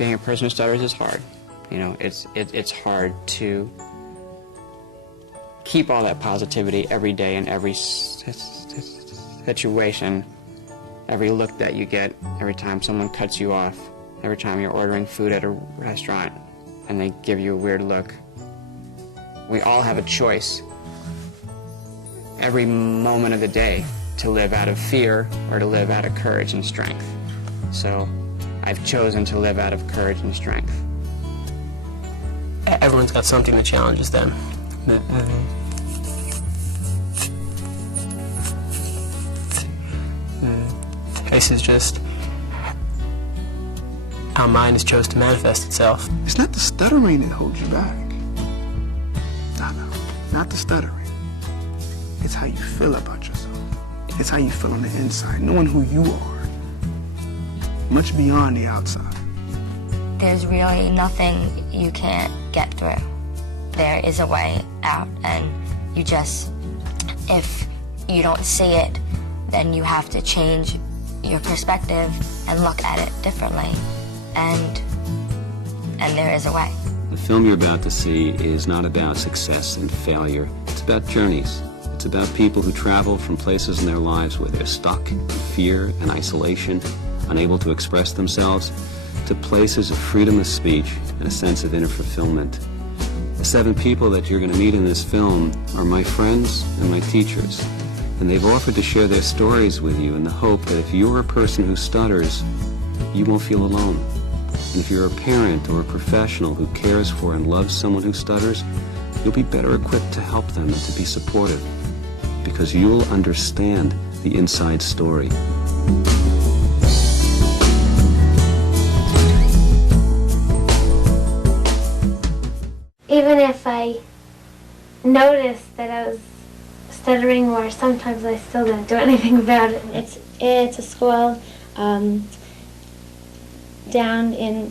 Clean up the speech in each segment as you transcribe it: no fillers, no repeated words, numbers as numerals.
being a person who stutters is hard. You know, it's hard to keep all that positivity every day in every situation, every look that you get, every time someone cuts you off, every time you're ordering food at a restaurant and they give you a weird look. We all have a choice every moment of the day to live out of fear or to live out of courage and strength. So I've chosen to live out of courage and strength. Everyone's got something that challenges them. This is just how mind has chose to manifest itself. It's not the stuttering that holds you back. No, not the stuttering. It's how you feel about yourself. It's how you feel on the inside, knowing who you are, much beyond the outside. There's really nothing you can't get through. There is a way out, and you just, if you don't see it, then you have to change your perspective and look at it differently, and there is a way. The film you're about to see is not about success and failure. It's about journeys. It's about people who travel from places in their lives where they're stuck in fear and isolation, unable to express themselves, to places of freedom of speech and a sense of inner fulfillment. The 7 people that you're going to meet in this film are my friends and my teachers, and they've offered to share their stories with you in the hope that if you're a person who stutters, you won't feel alone. And if you're a parent or a professional who cares for and loves someone who stutters, you'll be better equipped to help them and to be supportive, because you'll understand the inside story. Even if I noticed that I was stuttering more, sometimes I still didn't do anything about it. It's a school down in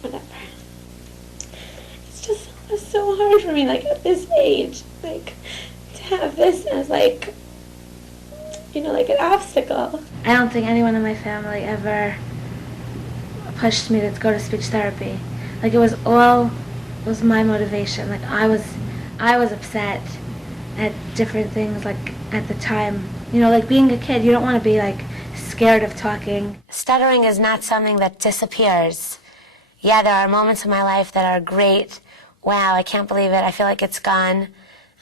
whatever. It's so hard for me, like, at this age, like, to have this as, like, you know, like an obstacle. I don't think anyone in my family ever pushed me to go to speech therapy. Like, it was my motivation. Like, I was upset at different things, like, at the time. You know, like, being a kid, you don't want to be, like, scared of talking. Stuttering is not something that disappears. Yeah, there are moments in my life that are great. Wow, I can't believe it. I feel like it's gone.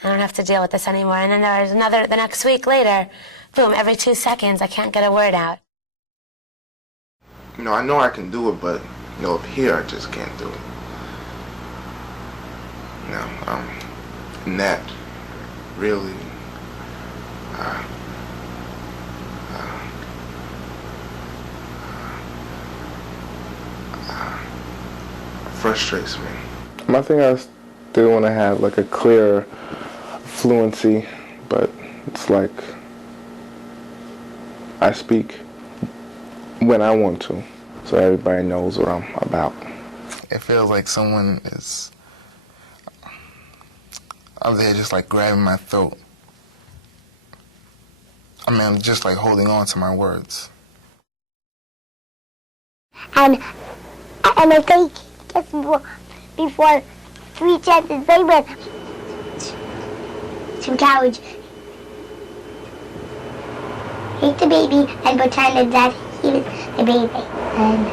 I don't have to deal with this anymore. And then there's another, the next week later, boom, every 2 seconds, I can't get a word out. You know, I know I can do it, but, you know, up here, I just can't do it. You know, and that really, frustrates me. I think I still want to have like a clear fluency, but it's like I speak when I want to, so everybody knows what I'm about. It feels like someone is up there just like grabbing my throat. I mean, I'm just like holding on to my words. And I think just before 3 chances they went to college. Ate the baby and pretended that he was the baby. And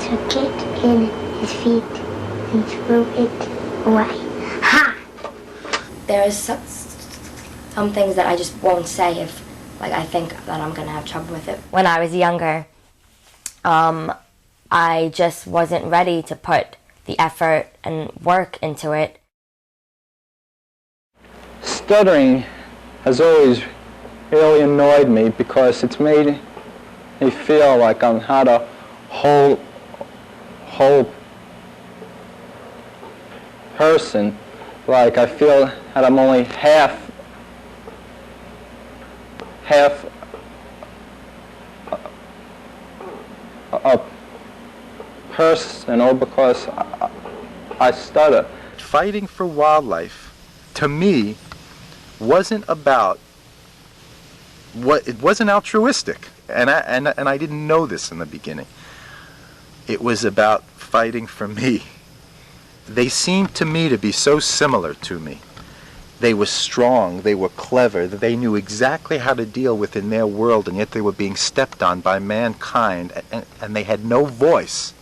took it in his feet and threw it away. Ha! There's some things that I just won't say if, like, I think that I'm going to have trouble with it. When I was younger, I just wasn't ready to put the effort and work into it. Stuttering has always really annoyed me because it's made me feel like I'm not a whole person. Like I feel that I'm only half a person or because I stutter. Fighting for wildlife, to me, wasn't about it wasn't altruistic, and I didn't know this in the beginning. It was about fighting for me. They seemed to me to be so similar to me. They were strong, they were clever, they knew exactly how to deal within their world, and yet they were being stepped on by mankind, and they had no voice.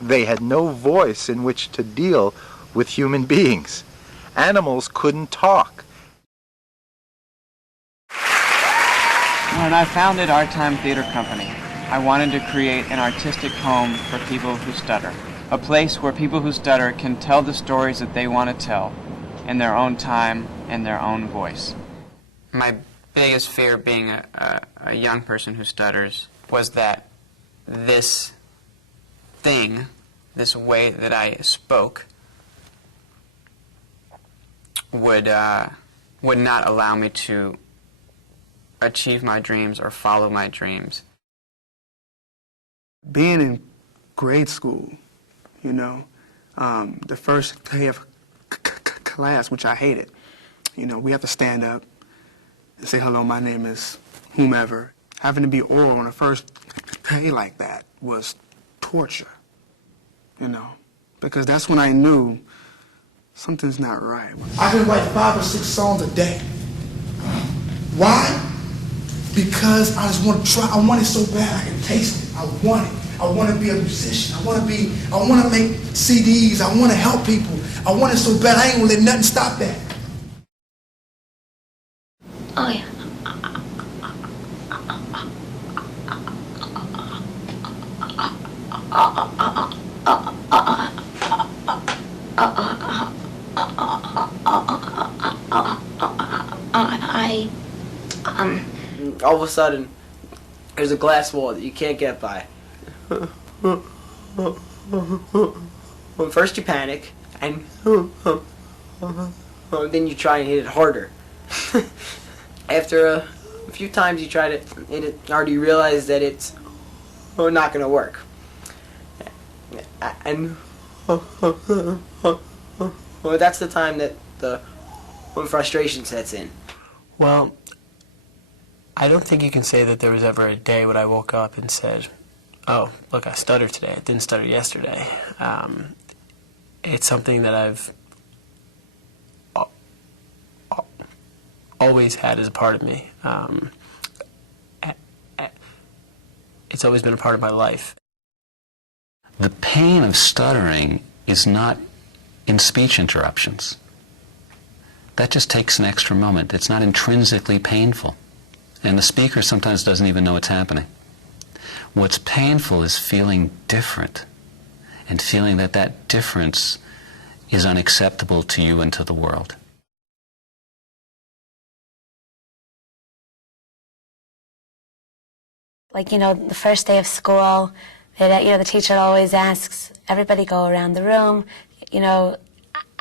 They had no voice in which to deal with human beings. Animals couldn't talk. When I founded Our Time Theater Company, I wanted to create an artistic home for people who stutter. A place where people who stutter can tell the stories that they want to tell in their own time and their own voice. My biggest fear being a young person who stutters was that this thing, this way that I spoke, would not allow me to achieve my dreams or follow my dreams. Being in grade school, you know, the first day of class, which I hated, you know, we have to stand up and say, hello, my name is whomever. Having to be oral on the first day like that was torture, you know, because that's when I knew something's not right. I can write 5 or 6 songs a day. Why? Because I just want to try. I want it so bad I can taste it. I want it. I want to be a musician. I want to make CDs. I want to help people. I want it so bad I ain't gonna let nothing stop that. Oh yeah. All of a sudden, there's a glass wall that you can't get by. Well, first you panic, and then you try and hit it harder. After a few times you try to hit it harder, you realize that it's not going to work. And well, that's the time that when frustration sets in. Well, I don't think you can say that there was ever a day when I woke up and said, oh, look, I stuttered today. I didn't stutter yesterday. It's something that I've always had as a part of me. It's always been a part of my life. The pain of stuttering is not in speech interruptions. That just takes an extra moment. It's not intrinsically painful. And the speaker sometimes doesn't even know it's happening. What's painful is feeling different and feeling that that difference is unacceptable to you and to the world. Like, you know, the first day of school, the teacher always asks, everybody go around the room, you know,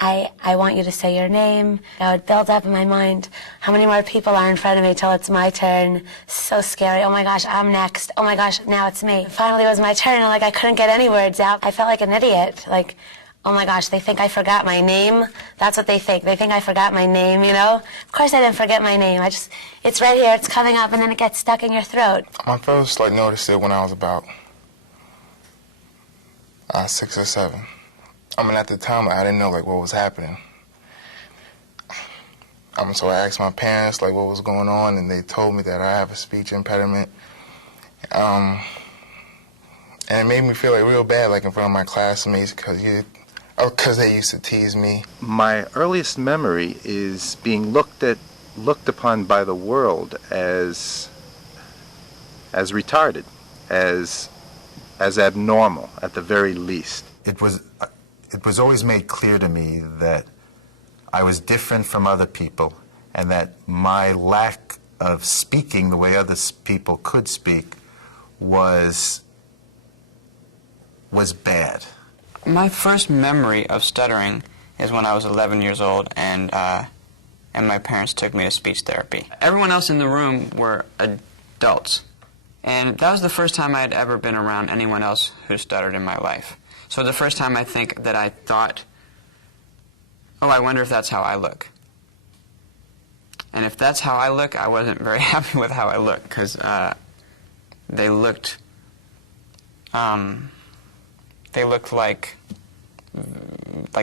I want you to say your name. I would build up in my mind how many more people are in front of me till it's my turn. So scary. Oh my gosh, I'm next. Oh my gosh, now it's me. Finally it was my turn, and like I couldn't get any words out. I felt like an idiot. Like, oh my gosh, they think I forgot my name. That's what they think. They think I forgot my name, you know? Of course I didn't forget my name. It's right here, it's coming up, and then it gets stuck in your throat. I first noticed it when I was about 6 or 7. I mean, at the time, I didn't know, what was happening. So I asked my parents, what was going on, and they told me that I have a speech impediment. And it made me feel, real bad, in front of my classmates, because they used to tease me. My earliest memory is being looked upon by the world as retarded, as abnormal, at the very least. It was always made clear to me that I was different from other people, and that my lack of speaking the way other people could speak was bad. My first memory of stuttering is when I was 11 years old, and my parents took me to speech therapy. Everyone else in the room were adults, And that was the first time I had ever been around anyone else who stuttered in my life. So the first time I think that I thought, oh, I wonder if that's how I look. And if that's how I look, I wasn't very happy with how I looked, because they looked like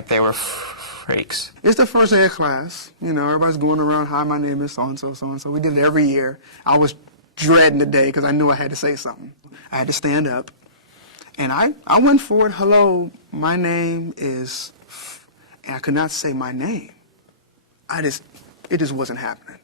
they were freaks. It's the first day of class. You know, everybody's going around, hi, my name is so-and-so, so-and-so. We did it every year. I was dreading the day because I knew I had to say something. I had to stand up. And I went forward, hello, my name is, and I could not say my name. It just wasn't happening.